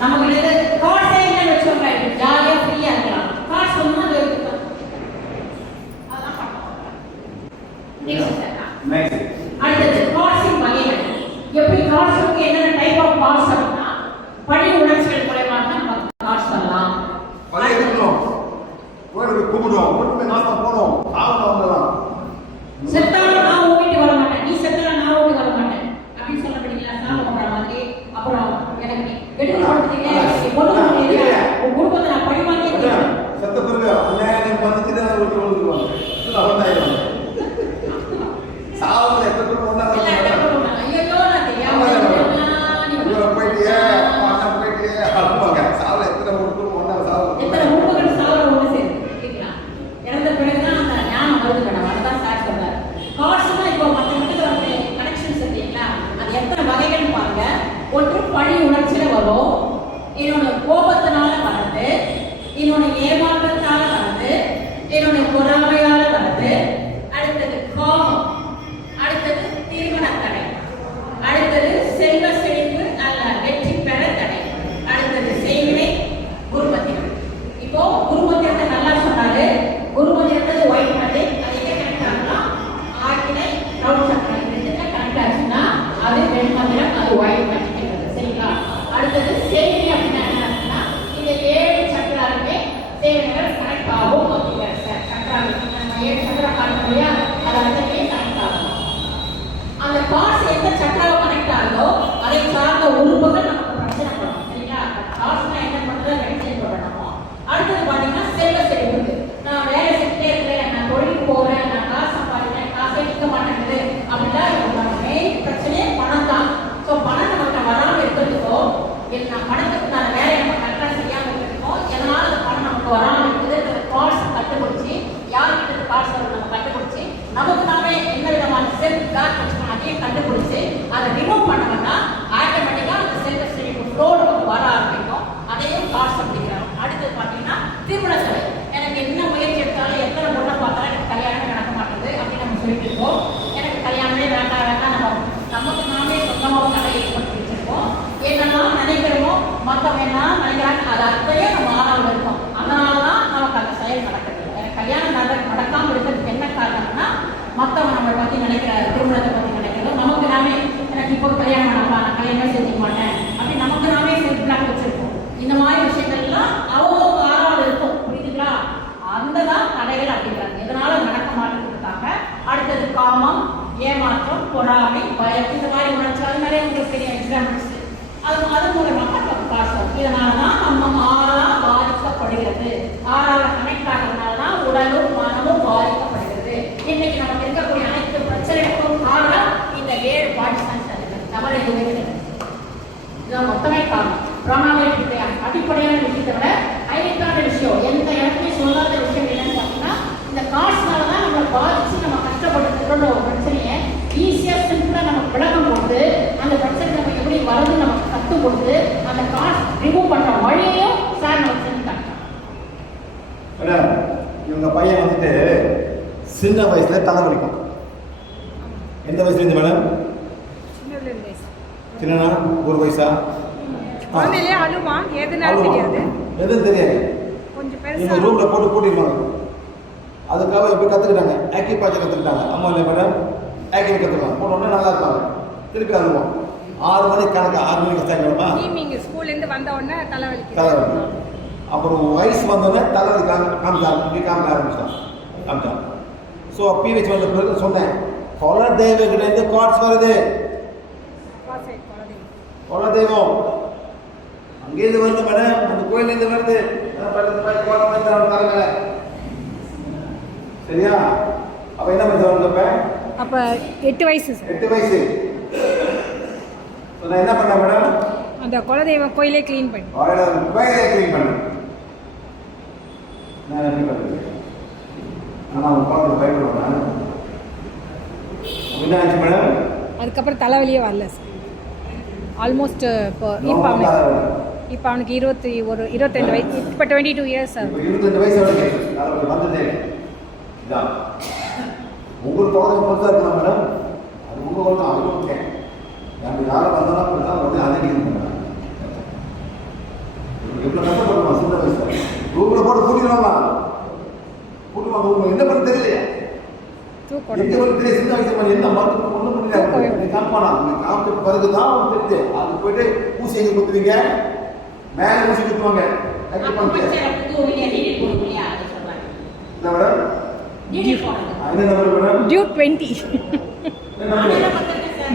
நம்ம கிட்ட கார்ட்ஸே இல்லைன்னு வச்சுக்கோங்க, ஜாலியா ஃப்ரீயா இருக்கலாம். கார்ட்ஸ் ஒன்றும் அது அதெல்லாம் பண்ணுவோம். அடுத்தது கார்ட்ஸின் வகைகள். எப்படி கார்ட்ஸுக்கு என்னென்ன டைப் ஆஃப் கார்ட்ஸ் அப்படின்னா பணி உணர்ச்சிகள் மூலமாக தான் நம்ம கார்ட்ஸ் பண்ணலாம். பணி எடுக்கணும், கோயிலுக்கு கும்பிடுவோம், கும்பிட்டு நாஸ்தா போனோம், சாப்பிட வந்துடலாம். செத்தாலும் நான் வீட்டுக்கு வர மாட்டேன், நீ செத்தாலும் நான் வீட்டுக்கு வர மாட்டேன் அப்படின்னு சொல்ல முடியல. சாப்பிட போற மாதிரி அப்புறம் எனக்கு வெற்றி கொடுத்தீங்க, உன் குடும்பத்தை நான் பழி வாங்கி செத்த பிறகு அண்ணன் வந்துட்டு வீட்டு வந்துருவாங்க. சாப்பிட எத்தனை பேர் ஒன்றா ஐயோ நான் தெரியாம போயிட்டியே அண்ணா போயிட்டியே அனுப்புவாங்க. சாப்பிட எத்தனை குடும்பம் ஒன்றா சாப்பிட எத்தனை குடும்பங்கள் சாப்பிட ஒன்று சேர்ந்து இல்லைங்களா? இறந்த பிறகுதான் அந்த ஞானம் வருது மேடம். அதுதான் சார் சொல்றாரு. கார்ட்ஸ்னா இப்போ மற்ற வந்து கனெக்ஷன்ஸ் இருக்கீங்களா, அது எத்தனை வகைகள் பாருங்க. ஒன்று பழி உணர்ச்சியில வரும், இன்னொன்று கோபத்தினால வருது, இன்னொன்று ஏமாற்றத்தால வருது, இன்னொன்று பொறாமையால வருது, அடுத்தது கோபம், அடுத்தது திருமண தடை, அடுத்தது செல்வ செழிப்பு அல்ல வெற்றி பெற தடை, அடுத்தது செய்வினை குருமத்திரம். இப்போ குருமத்திரத்தை நல்லா சொன்னாரு. குருமத்திரத்தை ஒயிட் பண்ணி அது எங்க கனெக்ட் ஆகுனா ஆக்கினை ரவுண்ட் சக்கரம் ரெண்டுல கனெக்ட் ஆச்சுன்னா அது ரெட் மந்திரம், அது ஒயிட் பண்ணிக்கிறது. சரிங்களா? அடுத்தது செய்வினை அப்படின்னா என்னன்னா இந்த 7 சக்கராலுமே செய்வினைகள் கனெக்ட் ஆகும் அப்படிங்கிற சக்கரால் நம்ம 7 சக்கரா காட்டுறோம் இல்லையா, அது அதுவே கனெக்ட் ஆகும். அந்த கார்ட்ஸ் எந்த சக்கராவை கனெக்ட் ஆகுதோ அதை சார்ந்த உறுப்புகள் நமக்கு பிரச்சனை பண்ணும். சரிங்களா? கார்ட்ஸ்னா என்ன பண்றது மெடிசன் பண்ணணும். அடுத்தது பாத்தீங்கன்னா செல்வ செழிப்பு. நான் வேலை செஞ்சுட்டே இருக்கிறேன், நான் தொழிலுக்கு போறேன், நான் காசு சம்பாதிக்கிறேன், காசே நிற்க மாட்டேங்குது அப்படிலாம் இருக்கும். மெயின் பிரச்சனையே பணம் தான். ஸோ பணம் நமக்கு வராமல் இருக்கிறதுக்கோ இல்லை நான் பணத்துக்கு நான் வேலையை நம்ம கரெக்டாக செய்யாமல் இருக்கிறதுக்கோ எதனால அந்த பணம் நமக்கு வராமல் இருக்குது கார்ட்ஸ் கண்டுபிடிச்சி யார்கிட்ட கார்ட்ஸ் வரும் நம்ம கண்டுபிடிச்சி நமக்கு நாமே என்ன விதமான செல்ஃப் கார்ட் வச்சுக்கணும் அதையும் கண்டுபிடிச்சி அதை ரிமூவ் பண்ணோம்னா ஆட்டோமேட்டிக்காக அந்த செல்ஃப் செழிப்பு ஃப்ளோ நமக்கு வர ஆரம்பிக்கும். அதையும் கார்ட்ஸ் அப்படிங்கிறோம். அடுத்தது பார்த்தீங்கன்னா திருமண செலவு. எனக்கு என்ன முயற்சி எடுத்தாலும் எத்தனை பொண்ணை பார்த்தாலும் எனக்கு கல்யாணம் நடக்க மாட்டேங்குது அப்படின்னு நம்ம சொல்லிட்டு இருக்கோம். எனக்கு கல்யாணமே வேண்டாம் வேண்டாம் நம்ம நமக்கு நாமே சொந்தமாக கதையை ஏற்படுத்தி வச்சிருக்கோம். என்னெல்லாம் நினைக்கிறோமோ மற்றவங்க என்ன நினைக்கிறாங்க அது அத்தையே நம்ம ஆறாவில் இருக்கோம். அதனால தான் நமக்கு அந்த செயல் நடக்குது. எனக்கு கல்யாணம் நடக்காமல் இருக்கிறதுக்கு என்ன காரணம்னா மற்றவங்க நம்மளை பற்றி நினைக்கிற திருமணத்தை பற்றி நினைக்கிறோம். நமக்கு நாமே எனக்கு இப்போ கல்யாணம் நடக்கலாம், நான் கல்யாணமே செஞ்சுக்க மாட்டேன் அப்படி நமக்கு நாமே செல்ஃப் பிளான் வச்சிருக்கோம். இந்த மாதிரி விஷயங்கள்லாம் அவங்க ஆறாவது இருக்கும். புரியுதுங்களா? அந்த தான் தடைகள் அப்படிங்கிறாங்க. இதனால நடக்க மாட்டேங்கிறதுக்காக அடுத்தது காமம், ஏமாற்றம், பொறாமை, பயம், இந்த மாதிரி உணர்ச்சி அது நிறைய உங்களுக்கு பெரிய எக்ஸாம்பிள்ஸ். அது மூலமாக நமக்கு பாசம். இதனால தான் நம்ம ஆறா பாதிக்கப்படுகிறது. ஆறால கனெக்ட் ஆகிறதுனால தான் உடலும் மனமும் பாதிக்கப்படுகிறது. இன்னைக்கு நமக்கு இருக்கக்கூடிய அனைத்து பிரச்சனைகளுக்கும் காரணம் இந்த 7 பாடி சன்ஸ் தவறு எதுவுமே கிடையாது. இதுதான் மொத்தமே காரணம். பிராணாயாமத்துக்கு அடிப்படையான விஷயத்தை விட ஹைலைட்டான விஷயம் எந்த இடத்துலையும் சொல்லாத விஷயம் என்னன்னு பார்த்தீங்கன்னா இந்த கார்ட்ஸ்னால தான் நம்மளை பாதிச்சு நம்ம கஷ்டப்பட்டு ஒரு பிரச்சனையை ஈஸியாக சிம்பிளாக நம்ம விளக்கம் போட்டு அந்த பிரச்சனை நம்ம எப்படி வருதுன்னு நமக்கு கற்றுக் கொடுத்து அந்த கார்ட்ஸ் ரிமூவ் பண்ணுற வழியையும் சார் நம்ம செஞ்சுட்டாங்க. மேடம் இவங்க பையன் வந்துட்டு சின்ன வயசுல தலை வலிக்கும். எந்த வயசுலேருந்து மேடம்? சின்னனா 1 வயசா? குழந்தையிலே அழுமா, எதுனாலும் தெரியாது. எதுவும் தெரியாது. கொஞ்சம் பெருசா இவங்க ரூம்ல போட்டு பூட்டிடுவாங்க. அதுக்காக எப்படி கற்றுக்கிட்டாங்க? ஆக்கிபாச்சர் கற்றுக்கிட்டாங்க. அம்மா இல்லை மேடம் ஆக்கில் கற்றுக்கலாம் போனோடனே நல்லா இருப்பாங்க. திருப்பி அழுவோம். 6 மணிக்கு கணக்கு 6 மணிக்கு சாயங்காலமா ஈவினிங் ஸ்கூல்லேருந்து வந்த உடனே தலைவலி. அப்புறம் வயசு வந்தோடனே தலைவலி காமிக்க ஆரம்பிச்சான். ஸோ பிஹெச் வந்த பிறகு சொன்னேன் குலதெய்வங்கிட்டேருந்து கார்ட்ஸ் வருது. குலதெய்வம் அங்கேருந்து வருது மேடம், அந்த கோயிலேருந்து வருது. சரியா? அப்போ என்ன பண்ணுறப்ப அப்போ 8 வயசு சார். 8 வயசு. நான் என்ன பண்ணேன் மேடம்? அந்த குலதெய்வம் கோயிலே க்ளீன் பண்ணி கோயிலே க்ளீன் பண்ணேன். நான் எப்படி பண்ணுறது? ஆனால் அவங்க குழந்தை பயப்படுவாங்க. என்ன ஆச்சு மேடம்? அதுக்கப்புறம் தலைவலியே வரல சார். ஆல்மோஸ்ட் இப்போ அவனுக்கு 22 வயசு. இப்போ 22 இயர்ஸ் சார். 22 வயசு வரைக்கும் வந்ததே இதான். உங்களுக்கு குழந்தை பொறுத்தா இருக்கலாம் மேடம், அது உங்கள் குழந்தை. அவங்க ஓகே எனக்கு யாரும் வந்தாலும் தான் வந்து அதை நீங்கள் பண்ணுறாங்க. எங்க வந்து தெரியும் சின்ன வயசு மாதிரி என்ன மருந்து ஒன்றும் முடியல காப்பானா காப்பிட்டு பிறகு தான் தெரியுது அது போயிட்டு ஊசி எங்க குத்துவீங்க மேலே ஊசி குத்துவாங்க அப்ப பச்சை ரத்தத்துக்கு ஒரு நீடி போடுங்க இல்லையா அதை சொல்றாங்க என்ன மேடம் நீடி போடுங்க என்ன நம்பர் மேடம் டியூ 20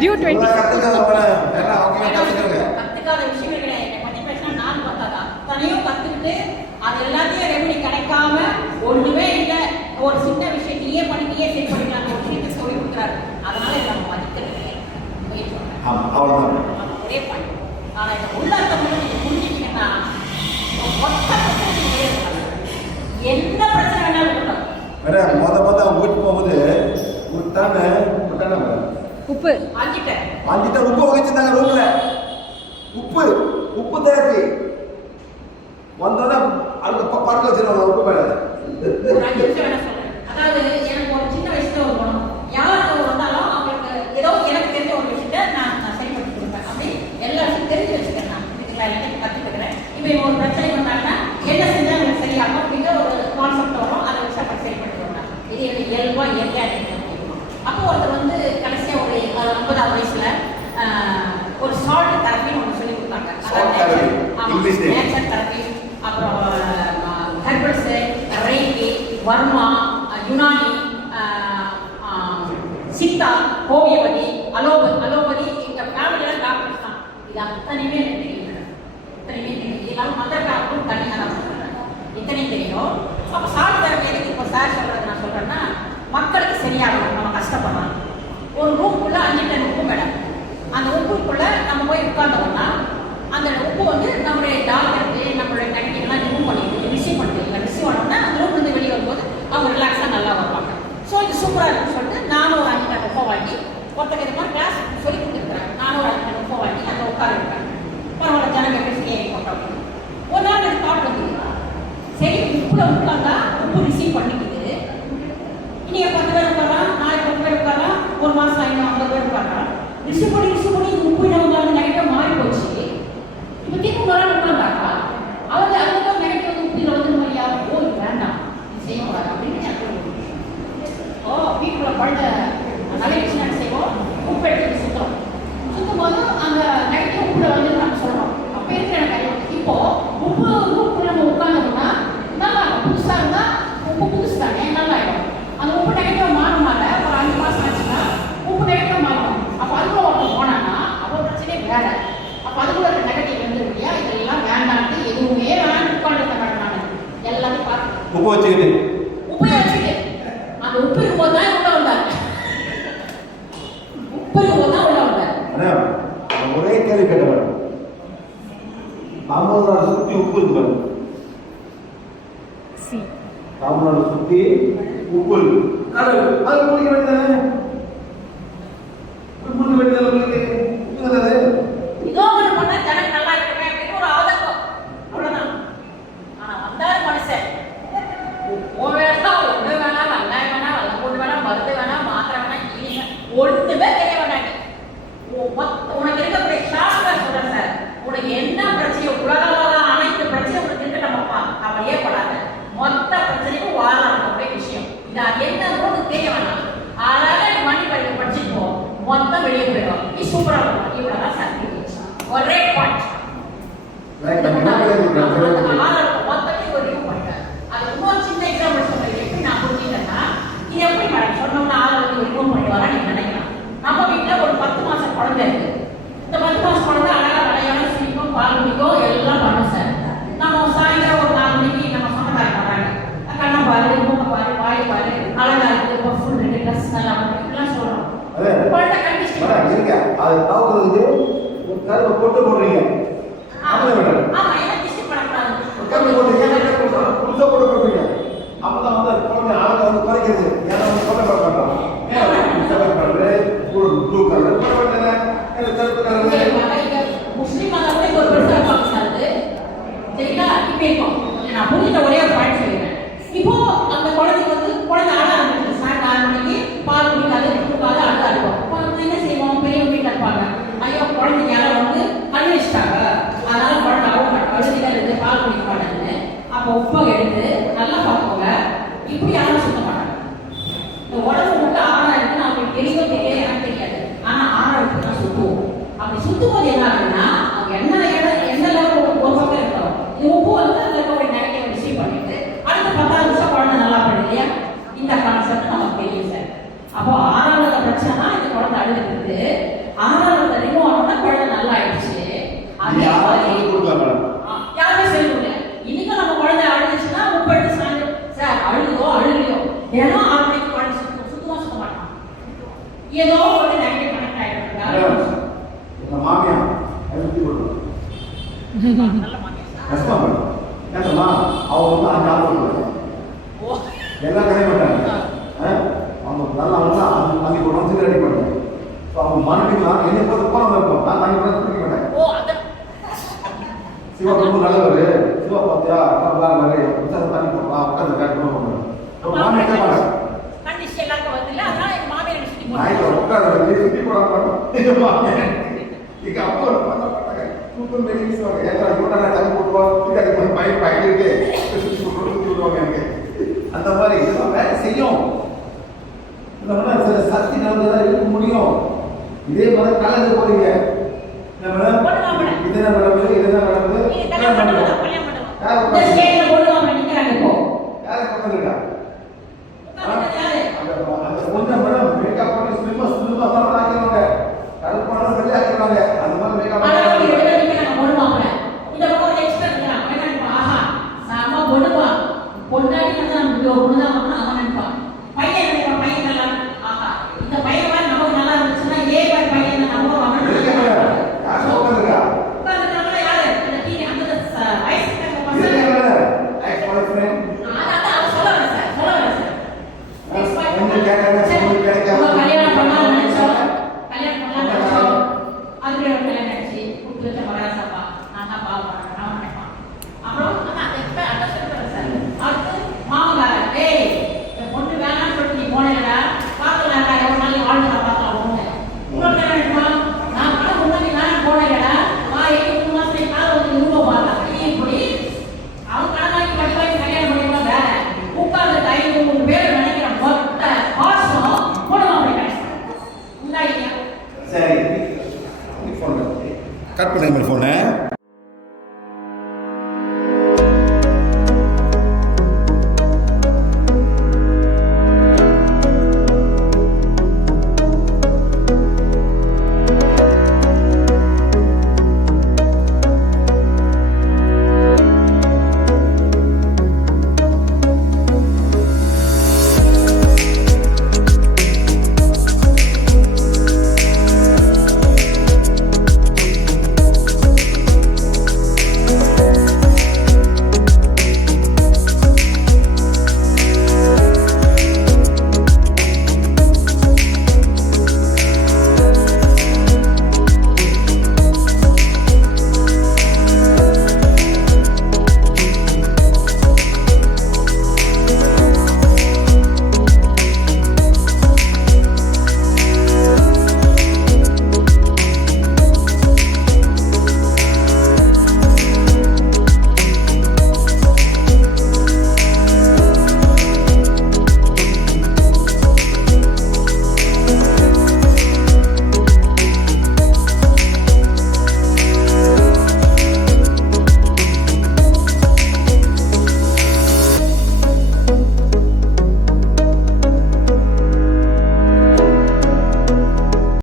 டியூ 20 கத்துக்காத விஷயங்கள் கிடையாது. என்னை பத்தி பேசினா நான் பார்த்தாதான் தனியும் கத்துக்கிட்டு அது எல்லாத்தையும் ரெமெடி கிடைக்காம ஒண்ணுமே இல்லை ஒரு சின்ன விஷயத்திலேயே பண்ணியே சரி பண்ணிக்கலாம் ஒரு விஷயத்தை சொல்லி கொடுக்குறாரு. அதனால இதை நம்ம மதிக்கிறது முயற்சி பண்றேன். அவ்வளவுதான் ஒரே பண்ணி ஆனா இந்த உள்ளார்த்த மட்டும் நீங்க புரிஞ்சுக்கிட்டீங்கன்னா மொத்த பிரச்சனை நீங்களே இருக்கலாம். என்ன பிரச்சனை வேணாலும் இருக்கட்டும். மேடம் மொத அவங்க வீட்டுக்கு போகும்போது விட்டானே மேடம் உப்பு வாங்கிட்டேன் உப்பு வச்சுட்டாங்க ரூம்ல உப்பு தேர்ச்சி வந்தோடனே அடுத்த பறக்க வச்சிருவாங்க உப்பு மேல ஒரு 5 நிமிஷம் வேணா சொல்றேன். அதாவது எனக்கு ஒரு சின்ன வயசுல ஒரு குணம் யாருக்கு வந்தாலும் அவங்களுக்கு ஏதோ எனக்கு தெரிஞ்ச ஒரு விஷயத்தை நான் சரி பண்ணி கொடுப்பேன். அப்படி எல்லா விஷயம் தெரிஞ்சு வச்சுக்கிறேன். நான் இதுக்கெல்லாம் எல்லாத்தையும் கற்றுக்கிறேன். இப்போ இவங்க ஒரு பிரச்சனை பண்ணாங்கன்னா என்ன செஞ்சால் எனக்கு சரியாகும் அப்படிங்கிற ஒரு கான்செப்ட் வரும். அதை வச்சு அப்படி சரி பண்ணி கொடுப்பேன். இது எனக்கு இயல்பாக அப்போ ஒருத்தர் வந்து கடைசியாக ஒரு 50 வயசுல ஒரு சால்ட் தெரப்பின்னு ஒன்று சொல்லி கொடுத்தாங்க. நேச்சர் தெரப்பி, அப்புறம் herbals, reiki, Varma, Unani, Siddha, homeopathy, allopathy எங்க ஃபேமிலியில டாக்டர்ஸ் தான். இது அத்தனையுமே எனக்கு தெரியும். இத்தனையுமே தெரியும். எல்லாரும் மற்ற டாக்டரும் தனியாக தான் சொல்றேன். இத்தனையும் தெரியும். அப்போ சால்ட் தெரப்பி எதுக்கு இப்போ சார் சொல்றது நான் சொல்றேன்னா மக்களுக்கு சரியாகணும். நம்ம கஷ்டப்படலாம். ஒரு ரூம்குள்ள 5 டன் உப்பு மேடம். அந்த உப்புக்குள்ள நம்ம போய் உட்கார்ந்தோம்னா அந்த உப்பு வந்து நம்மளுடைய டாக்டருக்கு நம்மளுடைய நெகட்டிவ்லாம் ரிமூவ் பண்ணிட்டு ரிசீவ் பண்ணிட்டு ரிசீவ் ஆனோம்னா அந்த ரூம்லேருந்து வெளியே வரும்போது அவங்க ரிலாக்ஸாக நல்லா வருவாங்க. ஸோ இது சூப்பராக இருக்குன்னு சொல்லிட்டு நானும் ஒரு 5 டன் உப்பை வாங்கி ஒருத்தர் இதெல்லாம் கிளாஸ் சொல்லி கொடுத்துருக்குறேன். நானும் ஒரு 5 டன் உப்பை வாங்கி அங்கே உட்கார இருக்கேன். பரவாயில்ல ஜனங்க பேசி போட்டோம். ஒரு நாள் எனக்கு தாட் வந்து சரி உப்புல உட்காந்தா உப்பு ரிசீவ் பண்ணிக்குது. இன்னைக்கு 10 பேர் உட்காரலாம், நாளைக்கு 10 பேர் உட்காரலாம், ஒரு மாதம் 50 பேர் உட்காரலாம். ரிசீவ் பண்ணி இந்த உப்பு இடம் வந்து நெகட்டிவ் மாறி போச்சு. இப்போ திரும்ப ஒரு நாள் உட்காந்தாக்கா அவங்க அதுக்கு நெகட்டிவ் வந்து உப்பு வந்து மாதிரியா போய் வேண்டாம் செய்யக்கூடாது அப்படின்னு வீட்டுக்குள்ள பழுத நல்ல விஷயம் என்ன செய்வோம் உப்பு எடுத்து சுத்தும் போது அந்த நெகட்டிவ் உப்புல வந்து நம்ம சொல்றோம். அப்போ இருக்கிற எனக்கு அறிவு இப்போ உப்பு நம்ம உட்கார்ந்தோம்னா நல்லா புதுசா இருந்தா உப்பு புதுசு தானே நல்லா ஆயிடும். அந்த உப்பு நெகட்டிவ் மாறும் ஒரு 5 மாசம் ஆச்சுன்னா உப்பு நெகட்டிவ் மாறும். அப்போ அதுக்குள்ள ஒருத்தர் போனான்னா அப்போ பிரச்சனையே வேற. அப்போ அதுக்குள்ள ஒரு நெகட்டிவ் வந்து இல்லையா இதெல்லாம் வேண்டாம்ட்டு எதுவுமே வேணாம் உட்காந்துருக்க மாட்டேன். நான் எல்லாத்தையும் பார்த்து உப்பு வச்சுக்கிட்டு அந்த உப்பு இருக்கும்போது தான் உள்ள வந்தாங்க. உப்பு இருக்கும்போது தான் உள்ள வந்தாங்க. ஒரே கேள்வி கேட்டவன் தமிழ்நாடு சுத்தி உப்பு இருக்கு பாருங்க. தமிழ்நாடு சுத்தி உப்பு இருக்கு. அது குடிக்க வேண்டியதானே குடிக்க வேண்டியது இதோ ஒன்று பண்ணா ஜனங்க நல்லா இருக்கவே அப்படின்னு ஒரு ஆதங்கம் அவ்வளவுதான். ஆனா வந்தாரு மனுஷன் ஒண்ணு வேணாம் வெங்காயம் வேணாம் வெள்ளை பூண்டு வேணாம் மருந்து வேணாம் மாத்திரை வேணாம் கிளி ஒண்ணுமே தெரிய வேண்டாங்க. உனக்கு இருக்கக்கூடிய சாஸ்திரம் சொல்றேன் சார் உனக்கு என்ன பிரச்சனை உலகளவாக அனைத்து பிரச்சனை உனக்கு இருக்கட்டமாப்பா கவலையே படாத. மொத்த பிரச்சனைக்கும் வாழலாம் அப்படியே விஷயம் இது என்ன உனக்கு தெரிய வேணாம். அழகா மணி படிச்சுப்போ மொத்தம் வெளியே போயிடும். நீ சூப்பரா இருக்கும். இவ்வளவுதான் சார் ஒரே பாயிண்ட் மொத்தத்தையும் ஒரு ரிவ்யூ பண்ணிட்டேன். அது இன்னொரு சின்ன எக்ஸாம்பிள் சொல்றேன். எப்படி நான் புரிஞ்சுக்கிறேன்னா இது எப்படி மேடம் சொன்னோம்னா ஆளை வந்து ரிமூவ் பண்ணி வரா நீங்க நினைக்கலாம். நம்ம வீட்டுல ஒரு 10 மாசம் குழந்தை இருக்கு. இந்த 10 மாசம் குழந்தை அழகா விளையாட சிரிக்கும் பால் குடிக்கும் எல்லாம் பண்ணும் சார். நம்ம சாயந்தரம் ஒரு 4 மணிக்கு நம்ம சொந்தக்காரங்க வராங்க. கண்ணை பாரு மூக்க பாரு வாய் பாரு அழகா இருக்கு ஃபுல் ரெண்டு ட்ரெஸ் நல்லா இப்படிலாம் சொல்றோம். குழந்தை கண்டிஷன் அதை தாக்குறதுக்கு ஒரு கருவை போட்டு போடுறீங்க. ஆமா என்ன டிஸ்டர்ப் பண்ணக்கூடாது. கருவை போட்டு புதுசாக போட்டு போடுறீங்க. அப்பதான் வந்து குழந்தை அழகா வந்து குறைக்கிறது. ஏன்னா வந்து சொல்ல மாட்டோம் ப்ளூ கலர் முஸ்லீம் மதத்துல ஒரு பெருசா இருப்பாங்க சார். அது சரிங்களா? இப்போ இருக்கும் நான் புரிஞ்சுட்ட ஒரே ஒரு பாயிண்ட் சொல்லிடுறேன். இப்போ அந்த குழந்தைக்கு வந்து குழந்தை ஆட ஆரம்பிச்சு சார் 4 மணிக்கு பால் குடிக்காது கொடுக்காது அழகா இருக்கும். இப்போ நம்ம என்ன செய்வோம் பெரிய வீட்டில் இருப்பாங்க. ஐயோ குழந்தைங்க யாரும் வந்து கண் வச்சுட்டாங்க அதனால குழந்தை அழுதிகள் இருந்து பால் குடிக்க மாட்டேன்னு அப்போ உப்பை எடுத்து நல்லா பார்த்துக்கோங்க. இப்படி யாரும் சுத்த மாட்டாங்க. இந்த உடம்பு மட்டும் ஆட கஷ்டமா பண்ணும் ஏன்னா அவங்க வந்து அந்த ஆள் ஓ எல்லாம் கிடைக்க மாட்டாங்க அவங்க நல்லா வந்து அன்னைக்கு ஒரு வந்து ரெடி பண்ணுறேன் ஸோ அவங்க மனைவிலாம் என்னை பார்த்து போன இருக்கும் நான் அன்னைக்கு கூட பிடிக்க மாட்டேன் ஓ அத சிவா ரொம்ப நல்லவர் சிவா பார்த்தியா நல்லா தண்ணி போடலாம் உட்காந்து கரெக்ட் பண்ணுவோம் நான் நினைக்க மாட்டேன் கண்டிஷன் எல்லாருக்கும் வந்து இல்ல அதனால எங்க மாமியார் என்ன சுத்தி நான் போட்டாங்க உட்காந்து சுற்றி போட மாட்டோம் எங்க அப்பா ஒரு பண்ண மாட்டாங்க சூப்பர் மெடி வீசுவாங்க ஏன்னா இவங்க நான் தண்ணி போட்டுவோம் அதுக்கு பயிர் பயந்துட்டு சுற்றி விடுவாங்க எனக்கு அந்த மாதிரி இதெல்லாம் வேலை செய்யும் இந்த மாதிரி சில சக்தி நடந்ததா இருக்க முடியும் இதே மாதிரி கலந்து போறீங்க போடலாம் மேடம் இதெல்லாம் நடக்குது இதெல்லாம் நடக்குது நீங்க கல்யாணம் பண்ணுங்க கல்யாணம் பண்ணுங்க